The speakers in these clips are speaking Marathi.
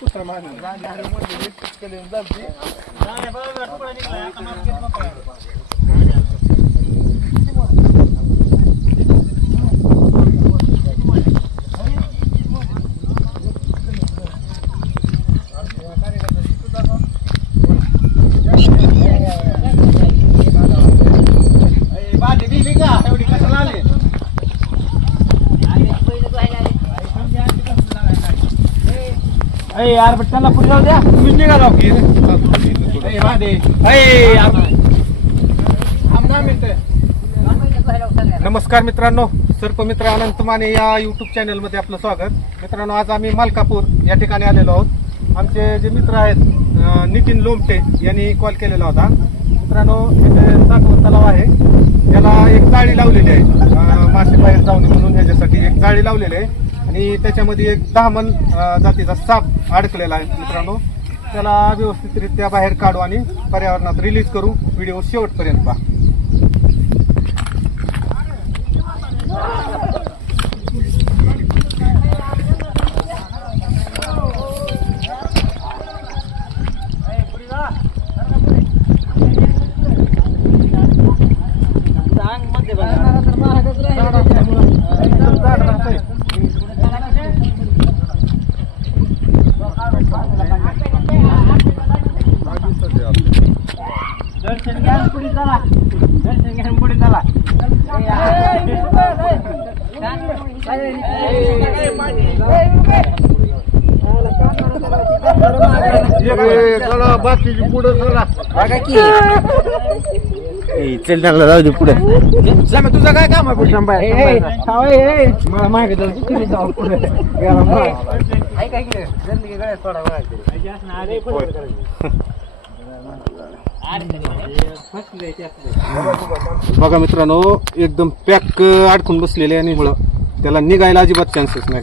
कुत्रा मारणार यार त्यांना पुढे जाऊ द्या. तुम्ही निघाला की? नमस्कार मित्रांनो सर्प मित्र अनंत माने या युट्यूब चॅनलमध्ये आपलं स्वागत. मित्रांनो आज आम्ही मालकापूर या ठिकाणी आलेलो आहोत. आमचे जे मित्र आहेत नितीन लोमटे यांनी कॉल केलेला होता. मित्रांनो इथे दाखवत तलाव आहे. त्याला एक जाळी लावलेली आहे. मासे बाहेर जाऊ नये म्हणून ह्याच्यासाठी एक जाळी लावलेली आहे. आणि त्याच्यामध्ये एक दहामन जातीचा साप अडकलेला आहे मित्रांनो. त्याला व्यवस्थितरित्या बाहेर काढू आणि पर्यावरणात रिलीज करू. व्हिडिओ शेवटपर्यंत पहा दर्शन घ्या आणि पुढे चला. पुढे पुढे चांगलं जाऊ दे पुढे तुझं काय काम आहे मला मागे जाऊ पुढे बघा मित्रांनो एकदम पॅक अडकून बसलेले आणि मुळं. त्याला निघायला अजिबात चान्सेस नाही.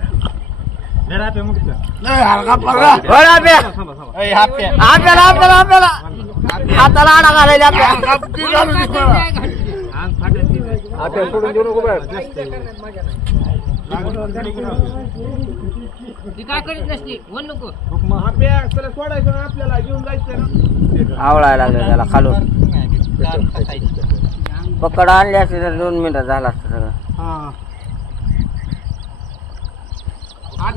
आपल्याला आपल्याला आपल्याला हाताला आडा घालायला काय करीत नसते? म्हण नको. आवळायला लागलं त्याला खालून. पकड आणली असते तर दोन मिनिटात झाला असतं सगळं.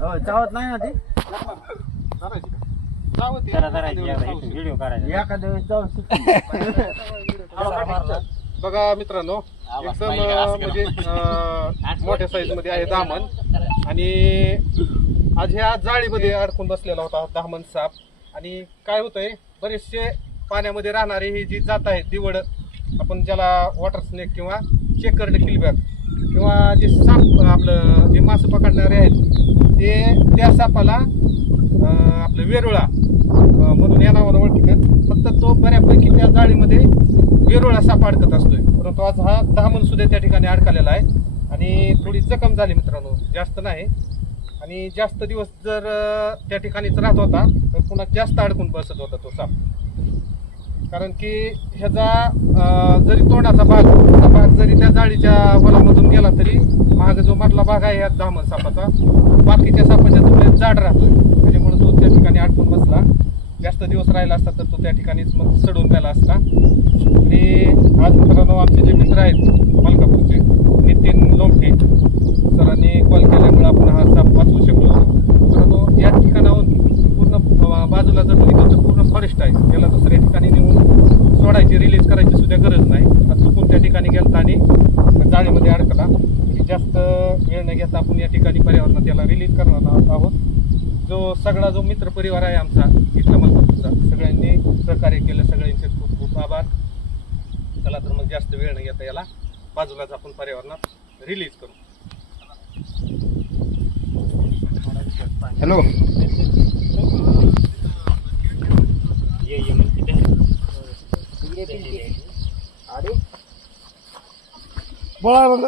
हो, चावत नाही ना ती? जरा जरा व्हिडिओ काढायचा. एखाद्या वेळेस चावत सुटते. बघा मित्रांनो एकदम म्हणजे मोठ्या साईजमध्ये आहे दामन. आणि आज ह्या जाळीमध्ये अडकून बसलेला होता दामन साप. आणि काय होतंय बरेचसे पाण्यामध्ये राहणारे ही जी जात आहेत दिवड आपण ज्याला वॉटर स्नेक किंवा चेकर्ड किलबॅक किंवा जे साप आपलं जे मासे पकडणारे आहेत ते त्या सापाला आपलं वेरुळा. म्हणून या नावानं ओळखतात फक्त तो बऱ्यापैकी त्या जाळीमध्ये वेरुळा साप अडकत असतोय. परंतु आज हा दहामन सुद्धा त्या ठिकाणी अडकलेला आहे. आणि थोडी जखम झाली मित्रांनो. जास्त नाही. आणि जास्त दिवस जर त्या ठिकाणीच राहत होता तर पुन्हा जास्त अडकून बसत होता तो साप. कारण की ह्याचा जरी तोंडाचा भाग हा भाग जरी त्या जाळीच्या वलामधून गेला तरी महाग जो मधला भाग आहे ह्या दामन सापाचा बाकीच्या सापाच्या तुलनेत जाड राहतोय त्याच्यामुळे तो त्या ठिकाणी अडकून बसला. जास्त दिवस राहिला असता तर तो त्या ठिकाणीच मग सडून गेला असता. आणि आज मित्रांनो आमचे जे मित्र आहेत मलकापूरचे नितीन लोमटे सरांनी कॉल केल्यामुळे आपण हा साप वाचवू शकलो. मित्रांनो या ठिकाणाहून पूर्ण बाजूला जर तिकडचं पूर्ण फॉरेस्ट आहे त्याला दुसऱ्या ठिकाणी नेऊन सोडायची रिलीज करायची सुद्धा गरज नाही. हा चुकून त्या ठिकाणी गेलता आणि जाळीमध्ये अडकला. जास्त वेळ न घेता आपण या ठिकाणी पर्यावरणात त्याला रिलीज करणार आहोत. जो सगळा जो मित्र परिवार आहे आमचा इथला मलकापूरचा सगळ्यांनी सहकार्य केलं सगळ्यांचे खूप खूप आभार. चला तर मग जास्त वेळ न घेता याला बाजूलाच आपण पर्यावरणात रिलीज करू. हॅलो. ये ये म्हणते बोला.